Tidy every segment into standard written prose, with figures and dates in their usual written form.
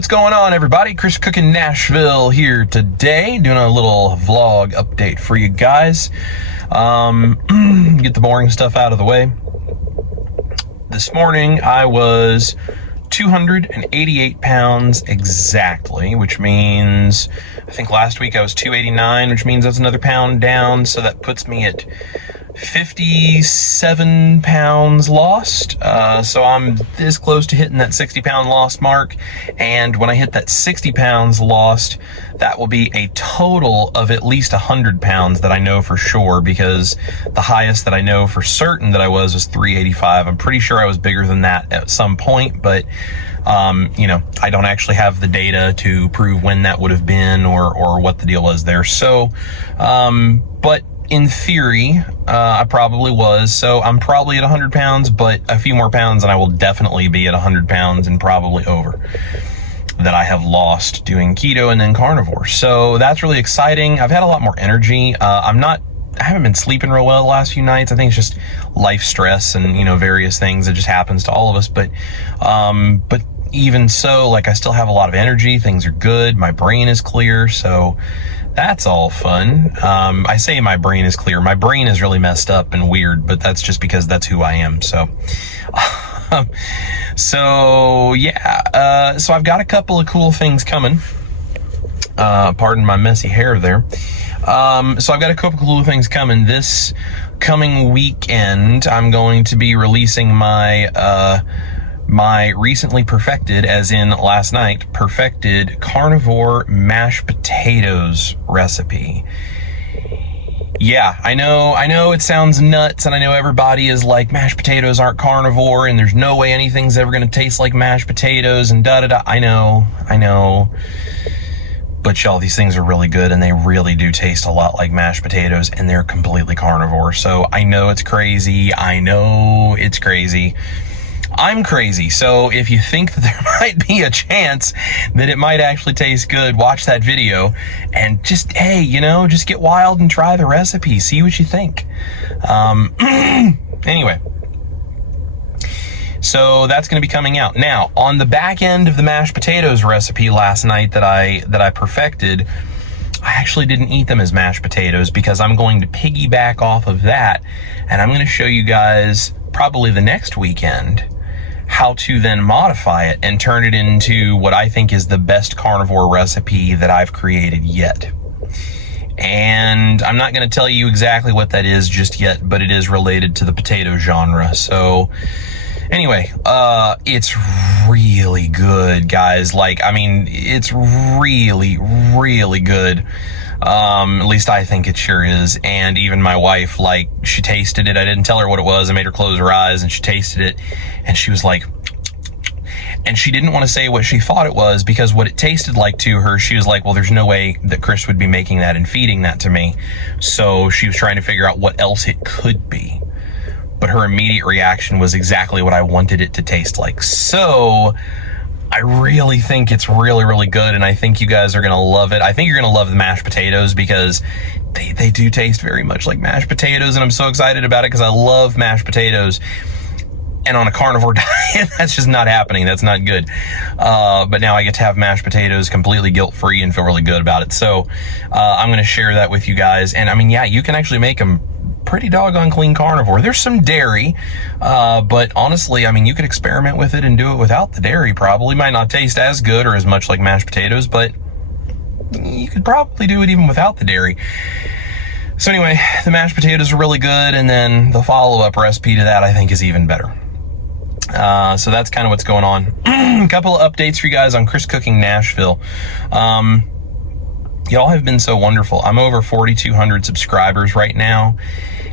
What's going on, everybody? Chris Cooking Nashville here today, doing a little vlog update for you guys. Get the boring stuff out of the way. This morning I was 288 pounds exactly, which means I think last week I was 289, which means that's another pound down, so that puts me at 57 pounds lost. So I'm this close to hitting that 60 pound lost mark, and when I hit that 60 pounds lost, that will be a total of at least 100 pounds that I know for sure, because the highest that I know for certain that I was 385. I'm pretty sure I was bigger than that at some point, but you know, I don't actually have the data to prove when that would have been or what the deal was there. So, but in theory, I probably was. So I'm probably at 100 pounds, but a few more pounds and I will definitely be at 100 pounds and probably over that I have lost doing keto and then carnivore. So that's really exciting. I've had a lot more energy. I haven't been sleeping real well the last few nights. I think it's just life stress and, you know, various things. It just happens to all of us. But even so, like, I still have a lot of energy. Things are good. My brain is clear. So that's all fun. I say my brain is clear. My brain is really messed up and weird, but that's just because that's who I am. So, so yeah. So I've got a couple of cool things coming. Pardon my messy hair there. So I've got a couple cool things coming. This coming weekend, I'm going to be releasing my recently perfected, as in last night, perfected carnivore mashed potatoes recipe. Yeah, I know it sounds nuts, and I know everybody is like, mashed potatoes aren't carnivore, and there's no way anything's ever going to taste like mashed potatoes, and da-da-da. I know. But y'all, these things are really good, and they really do taste a lot like mashed potatoes, and they're completely carnivore. So I know it's crazy. I'm crazy. So if you think that there might be a chance that it might actually taste good, watch that video and just, hey, you know, just get wild and try the recipe. See what you think. Anyway. So that's going to be coming out. Now, on the back end of the mashed potatoes recipe last night that I perfected, I actually didn't eat them as mashed potatoes because I'm going to piggyback off of that, and I'm going to show you guys probably the next weekend how to then modify it and turn it into what I think is the best carnivore recipe that I've created yet. And I'm not going to tell you exactly what that is just yet, but it is related to the potato genre. So anyway, it's really good, guys. Like, I mean, it's really, really good. At least I think it sure is. And even my wife, like, she tasted it. I didn't tell her what it was. I made her close her eyes, and she tasted it, and she was like, and she didn't want to say what she thought it was, because what it tasted like to her, she was like, well, there's no way that Chris would be making that and feeding that to me. So she was trying to figure out what else it could be. But her immediate reaction was exactly what I wanted it to taste like. So I really think it's really, really good, and I think you guys are going to love it. I think you're going to love the mashed potatoes because they do taste very much like mashed potatoes, and I'm so excited about it because I love mashed potatoes. And on a carnivore diet, that's just not happening. That's not good. But now I get to have mashed potatoes completely guilt-free and feel really good about it. So I'm going to share that with you guys. And I mean, yeah, you can actually make them pretty doggone clean carnivore. There's some dairy, but honestly, I mean, you could experiment with it and do it without the dairy. Probably might not taste as good or as much like mashed potatoes, but you could probably do it even without the dairy. So anyway, the mashed potatoes are really good, and then the follow-up recipe to that I think is even better. So that's kind of what's going on. A couple of updates for you guys on Chris Cooking Nashville. Y'all have been so wonderful. I'm over 4,200 subscribers right now,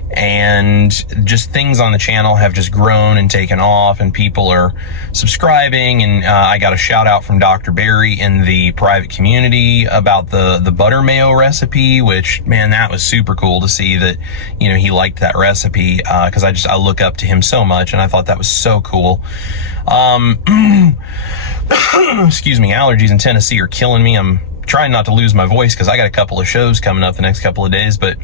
and just things on the channel have just grown and taken off, and people are subscribing. And I got a shout out from Dr. Barry in the private community about the butter mayo recipe, which, man, that was super cool to see that, you know, he liked that recipe, because I look up to him so much, and I thought that was so cool. Excuse me, allergies in Tennessee are killing me. I'm trying not to lose my voice because I got a couple of shows coming up the next couple of days, but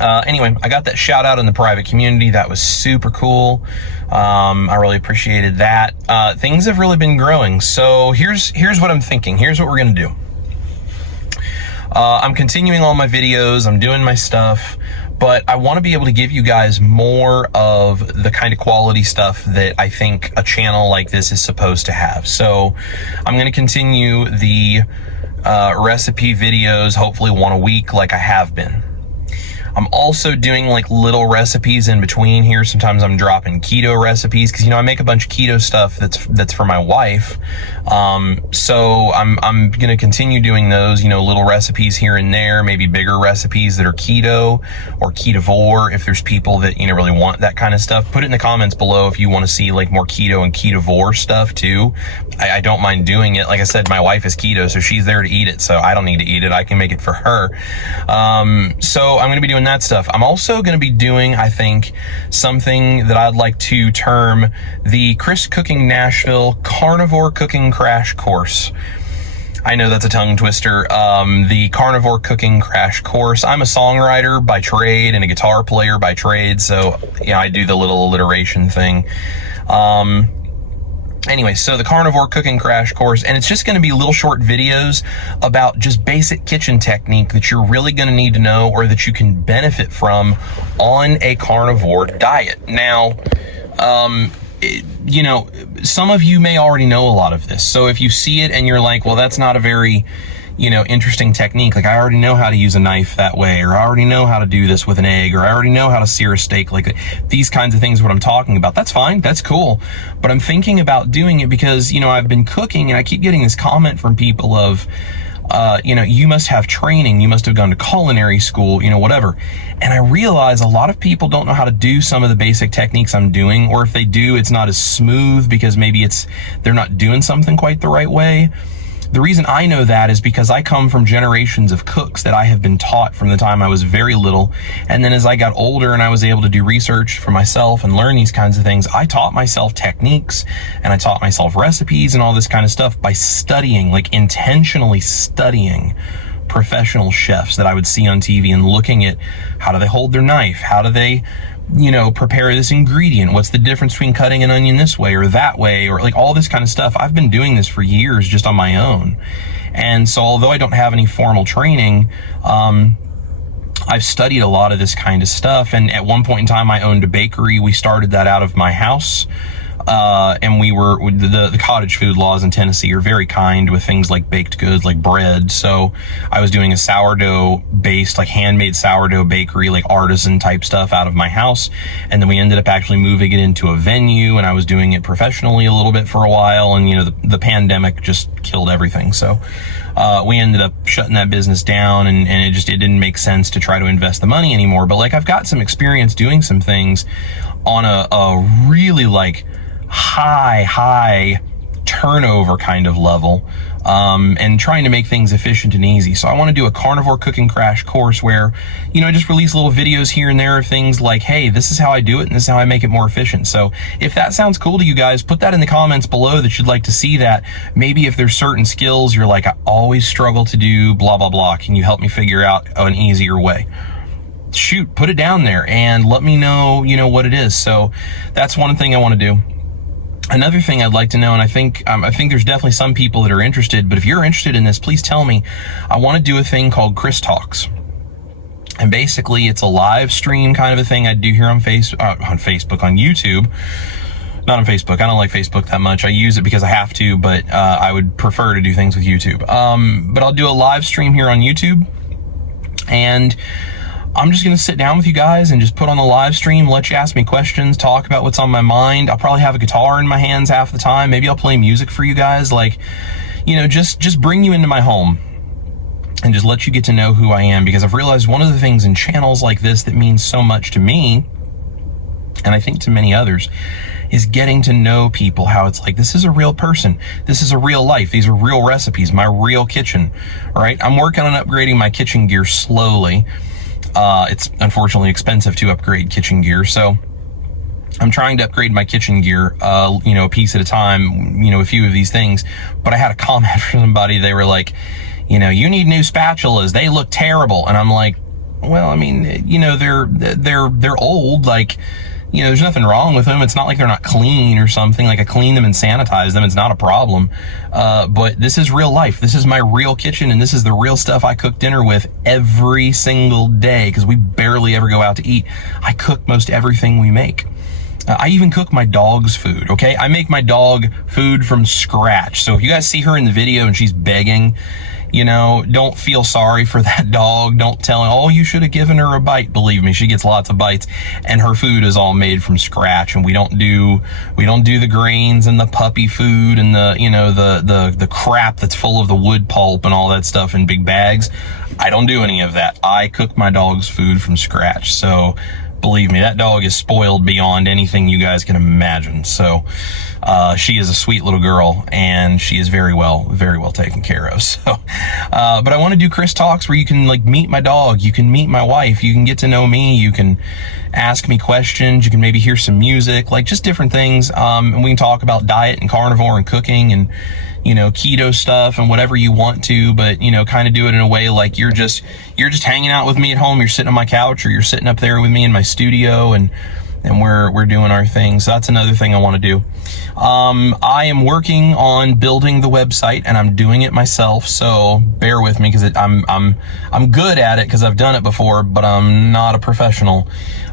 Anyway, I got that shout out in the private community. That was super cool. I really appreciated that. Things have really been growing. So here's what I'm thinking. Here's what we're going to do. I'm continuing all my videos. I'm doing my stuff, but I want to be able to give you guys more of the kind of quality stuff that I think a channel like this is supposed to have. So I'm going to continue the recipe videos, hopefully one a week like I have been. I'm also doing like little recipes in between here. Sometimes I'm dropping keto recipes because, you know, I make a bunch of keto stuff that's for my wife. So I'm going to continue doing those, you know, little recipes here and there, maybe bigger recipes that are keto or ketovore. If there's people that, you know, really want that kind of stuff, put it in the comments below if you want to see like more keto and ketovore stuff too. I don't mind doing it. Like I said, my wife is keto, so she's there to eat it. So I don't need to eat it. I can make it for her. So I'm going to be doing that stuff. I'm also going to be doing, I think, something that I'd like to term the Chris Cooking Nashville Carnivore Cooking Crash Course. I know that's a tongue twister. The Carnivore Cooking Crash Course. I'm a songwriter by trade and a guitar player by trade, so yeah, I do the little alliteration thing. Anyway, so the Carnivore Cooking Crash Course, and it's just going to be little short videos about just basic kitchen technique that you're really going to need to know or that you can benefit from on a carnivore diet. Now, you know, some of you may already know a lot of this. So if you see it and you're like, well, that's not a very, you know, interesting technique. Like, I already know how to use a knife that way, or I already know how to do this with an egg, or I already know how to sear a steak. Like, these kinds of things, what I'm talking about. That's fine. That's cool. But I'm thinking about doing it because, you know, I've been cooking and I keep getting this comment from people of, you know, you must have training, you must have gone to culinary school, you know, whatever. And I realize a lot of people don't know how to do some of the basic techniques I'm doing, or if they do, it's not as smooth because maybe they're not doing something quite the right way. The reason I know that is because I come from generations of cooks that I have been taught from the time I was very little. And then as I got older and I was able to do research for myself and learn these kinds of things, I taught myself techniques and I taught myself recipes and all this kind of stuff by studying, like intentionally studying professional chefs that I would see on TV and looking at how do they hold their knife? How do they, you know, prepare this ingredient? What's the difference between cutting an onion this way or that way, or like all this kind of stuff? I've been doing this for years just on my own. And so although I don't have any formal training, I've studied a lot of this kind of stuff. And at one point in time, I owned a bakery. We started that out of my house. And we were, the cottage food laws in Tennessee are very kind with things like baked goods, like bread. So I was doing a sourdough based, like handmade sourdough bakery, like artisan type stuff out of my house. And then we ended up actually moving it into a venue, and I was doing it professionally a little bit for a while. And, you know, the pandemic just killed everything. So, we ended up shutting that business down, and it didn't make sense to try to invest the money anymore. But like, I've got some experience doing some things on a really like high turnover kind of level, and trying to make things efficient and easy. So I want to do a carnivore cooking crash course where, you know, I just release little videos here and there of things like, hey, this is how I do it and this is how I make it more efficient. So if that sounds cool to you guys, put that in the comments below that you'd like to see that. Maybe if there's certain skills you're like, I always struggle to do blah, blah, blah. Can you help me figure out an easier way? Shoot, put it down there and let me know, you know, what it is. So that's one thing I want to do. Another thing I'd like to know, and I think there's definitely some people that are interested, but if you're interested in this, please tell me. I want to do a thing called Chris Talks. And basically, it's a live stream kind of a thing I do here on Facebook, on YouTube. Not on Facebook. I don't like Facebook that much. I use it because I have to, but I would prefer to do things with YouTube. But I'll do a live stream here on YouTube, and I'm just going to sit down with you guys and just put on the live stream, let you ask me questions, talk about what's on my mind. I'll probably have a guitar in my hands half the time. Maybe I'll play music for you guys. Like, you know, just bring you into my home and just let you get to know who I am, because I've realized one of the things in channels like this that means so much to me, and I think to many others, is getting to know people, how it's like, this is a real person. This is a real life. These are real recipes, my real kitchen, all right? I'm working on upgrading my kitchen gear slowly. It's unfortunately expensive to upgrade kitchen gear, so I'm trying to upgrade my kitchen gear, you know, a piece at a time, you know, a few of these things. But I had a comment from somebody. They were like, you know, you need new spatulas. They look terrible. And I'm like, Well, I mean, you know, they're old. Like, you know, there's nothing wrong with them. It's not like they're not clean or something. Like, I clean them and sanitize them. It's not a problem. But this is real life. This is my real kitchen, and this is the real stuff I cook dinner with every single day, because we barely ever go out to eat. I cook most everything we make. I even cook my dog's food, okay? I make my dog food from scratch. So if you guys see her in the video and she's begging, you know, don't feel sorry for that dog. Don't tell her, oh, you should have given her a bite. Believe me, she gets lots of bites, and her food is all made from scratch. And we don't do the grains and the puppy food and the, you know, the crap that's full of the wood pulp and all that stuff in big bags. I don't do any of that. I cook my dog's food from scratch. So believe me, that dog is spoiled beyond anything you guys can imagine. So she is a sweet little girl, and she is very well taken care of. So but I want to do Chris Talks, where you can like meet my dog, you can meet my wife, you can get to know me, you can ask me questions, you can maybe hear some music, like just different things, and we can talk about diet and carnivore and cooking and, you know, keto stuff and whatever you want to, but, you know, kind of do it in a way like you're just hanging out with me at home. You're sitting on my couch, or you're sitting up there with me in my studio, and we're doing our thing. So that's another thing I want to do. I am working on building the website, and I'm doing it myself. So bear with me, because I'm good at it because I've done it before, but I'm not a professional.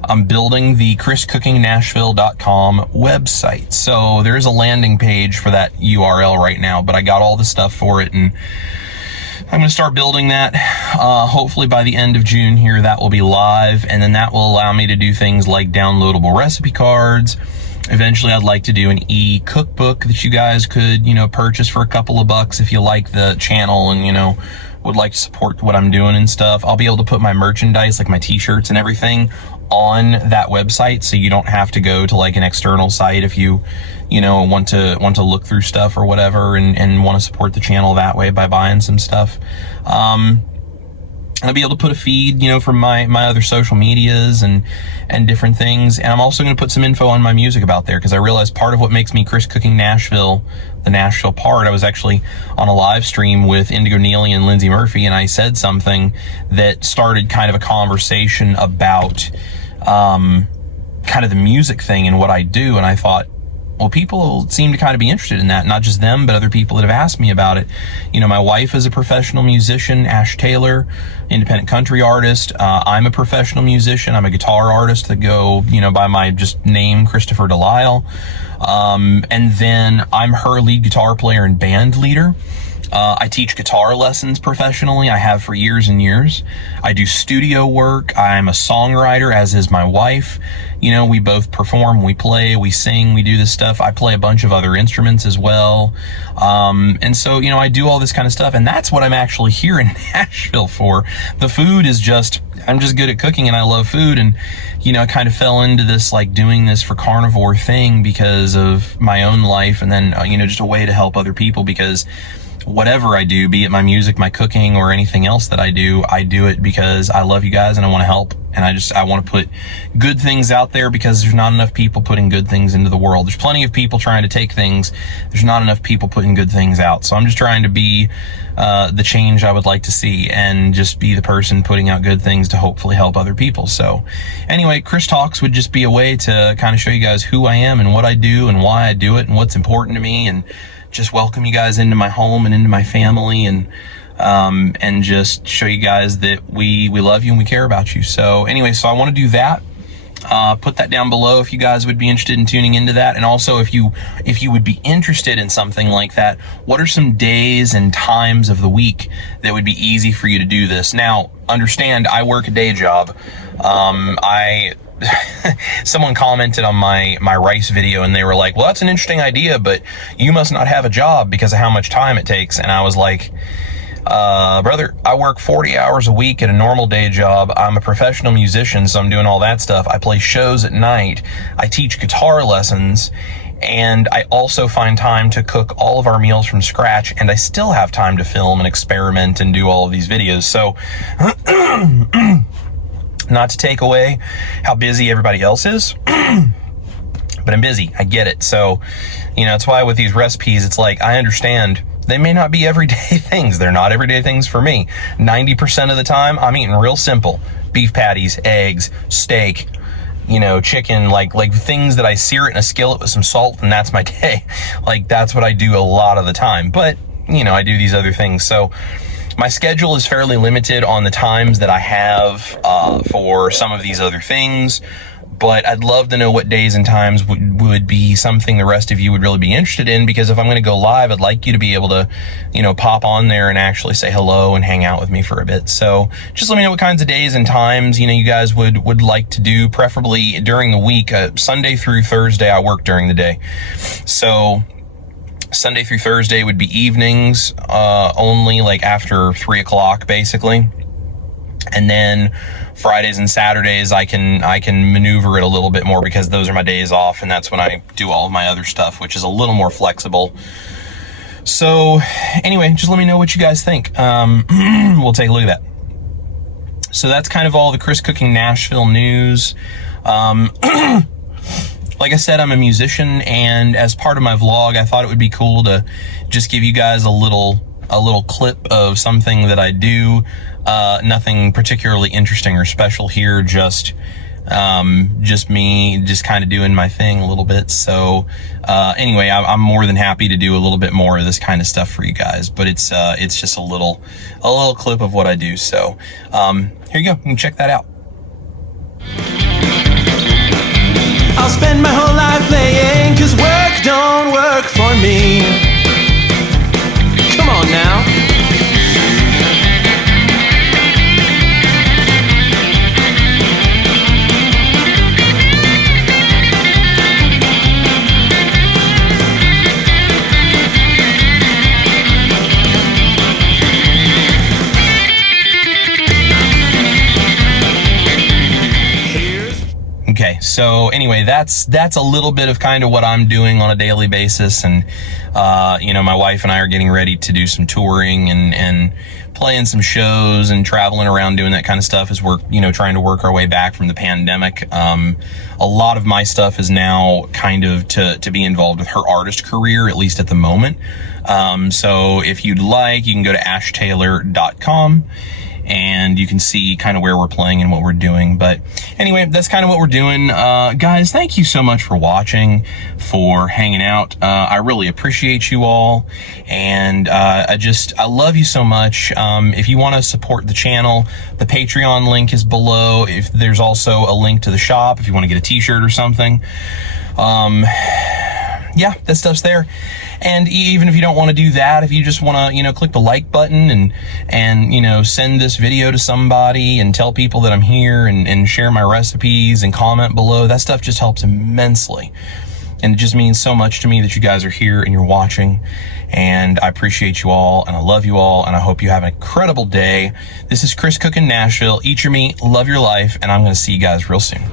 I'm building the chriscookingnashville.com website. So there is a landing page for that URL right now, but I got all the stuff for it, and I'm going to start building that. Hopefully by the end of June here, that will be live, and then that will allow me to do things like downloadable recipe cards. Eventually, I'd like to do an e-cookbook that you guys could, you know, purchase for a couple of bucks if you like the channel and, you know, would like to support what I'm doing and stuff. I'll be able to put my merchandise, like my t-shirts and everything, on that website, so you don't have to go to like an external site if you know, want to look through stuff or whatever, and want to support the channel that way by buying some stuff. I'll be able to put a feed, you know, from my other social medias and different things. And I'm also going to put some info on my music about there, because I realized part of what makes me Chris Cooking Nashville, the Nashville part, I was actually on a live stream with Indigo Neely and Lindsay Murphy, and I said something that started kind of a conversation about kind of the music thing and what I do. And I thought, well, people seem to kind of be interested in that, not just them, but other people that have asked me about it. You know, my wife is a professional musician, Ash Taylor, independent country artist. I'm a professional musician. I'm a guitar artist that go, you know, by my just name, Christopher Delisle. And then I'm her lead guitar player and band leader. I teach guitar lessons professionally. I have for years and years. I do studio work. I'm a songwriter, as is my wife. You know, we both perform, we play, we sing, we do this stuff. I play a bunch of other instruments as well. And so, you know, I do all this kind of stuff, and that's what I'm actually here in Nashville for. The food is just, I'm just good at cooking, and I love food. And, you know, I kind of fell into this, like, doing this for carnivore thing because of my own life, and then, you know, just a way to help other people, because whatever I do, be it my music, my cooking, or anything else that I do it because I love you guys and I want to help. And I want to put good things out there, because there's not enough people putting good things into the world. There's plenty of people trying to take things. There's not enough people putting good things out. So I'm just trying to be the change I would like to see, and just be the person putting out good things to hopefully help other people. So anyway, Chris Talks would just be a way to kind of show you guys who I am and what I do and why I do it and what's important to me, and just welcome you guys into my home and into my family, and just show you guys that we love you and we care about you. So anyway, so I want to do that. Put that down below if you guys would be interested in tuning into that. And also, if you would be interested in something like that, what are some days and times of the week that would be easy for you to do this? Now, understand, I work a day job. Someone commented on my rice video, and they were like, well, that's an interesting idea, but you must not have a job because of how much time it takes. And I was like, brother, I work 40 hours a week at a normal day job. I'm a professional musician, so I'm doing all that stuff. I play shows at night. I teach guitar lessons, and I also find time to cook all of our meals from scratch, and I still have time to film and experiment and do all of these videos. So not to take away how busy everybody else is, but I'm busy. I get it. So, you know, that's why with these recipes, it's like, I understand they may not be everyday things. They're not everyday things for me. 90% of the time, I'm eating real simple. beef patties, eggs, steak, you know, chicken, like things that I sear it in a skillet with some salt, and that's my day. Like, that's what I do a lot of the time. But, you know, I do these other things. So my schedule is fairly limited on the times that I have for some of these other things. But I'd love to know what days and times would be something the rest of you would really be interested in, because if I'm going to go live, I'd like you to be able to, you know, pop on there and actually say hello and hang out with me for a bit. So just let me know what kinds of days and times, you know, you guys would like to do, preferably during the week. Sunday through Thursday, I work during the day. So Sunday through Thursday would be evenings, only, like after 3 o'clock, basically. And then Fridays and Saturdays, I can maneuver it a little bit more, because those are my days off, and that's when I do all of my other stuff, which is a little more flexible. So anyway, just let me know what you guys think. We'll take a look at that. So that's kind of all the Chris Cooking Nashville news. Like I said, I'm a musician, and as part of my vlog, I thought it would be cool to just give you guys a little clip of something that I do. Nothing particularly interesting or special here, just me just kind of doing my thing a little bit. So anyway, I'm more than happy to do a little bit more of this kind of stuff for you guys, but it's just a little clip of what I do. So here you go, you can check that out. I'll spend my whole life playing, 'cause work don't work for me. Come on now. Okay, so anyway, that's a little bit of kind of what I'm doing on a daily basis, and you know, my wife and I are getting ready to do some touring and playing some shows and traveling around doing that kind of stuff as we're, you know, trying to work our way back from the pandemic. A lot of my stuff is now kind of to be involved with her artist career, at least at the moment. So if you'd like, you can go to ashtaylor.com. and you can see kind of where we're playing and what we're doing. But anyway, that's kind of what we're doing. Guys, thank you so much for watching, for hanging out. I really appreciate you all, and I love you so much. If you want to support the channel, the Patreon link is below. If there's also a link to the shop if you want to get a t-shirt or something. Yeah, that stuff's there. And even if you don't want to do that, if you just want to, you know, click the like button and you know, send this video to somebody and tell people that I'm here and share my recipes and comment below, that stuff just helps immensely. And it just means so much to me that you guys are here and you're watching. And I appreciate you all, and I love you all, and I hope you have an incredible day. This is Chris Cooking Nashville. Eat your meat, love your life, and I'm going to see you guys real soon.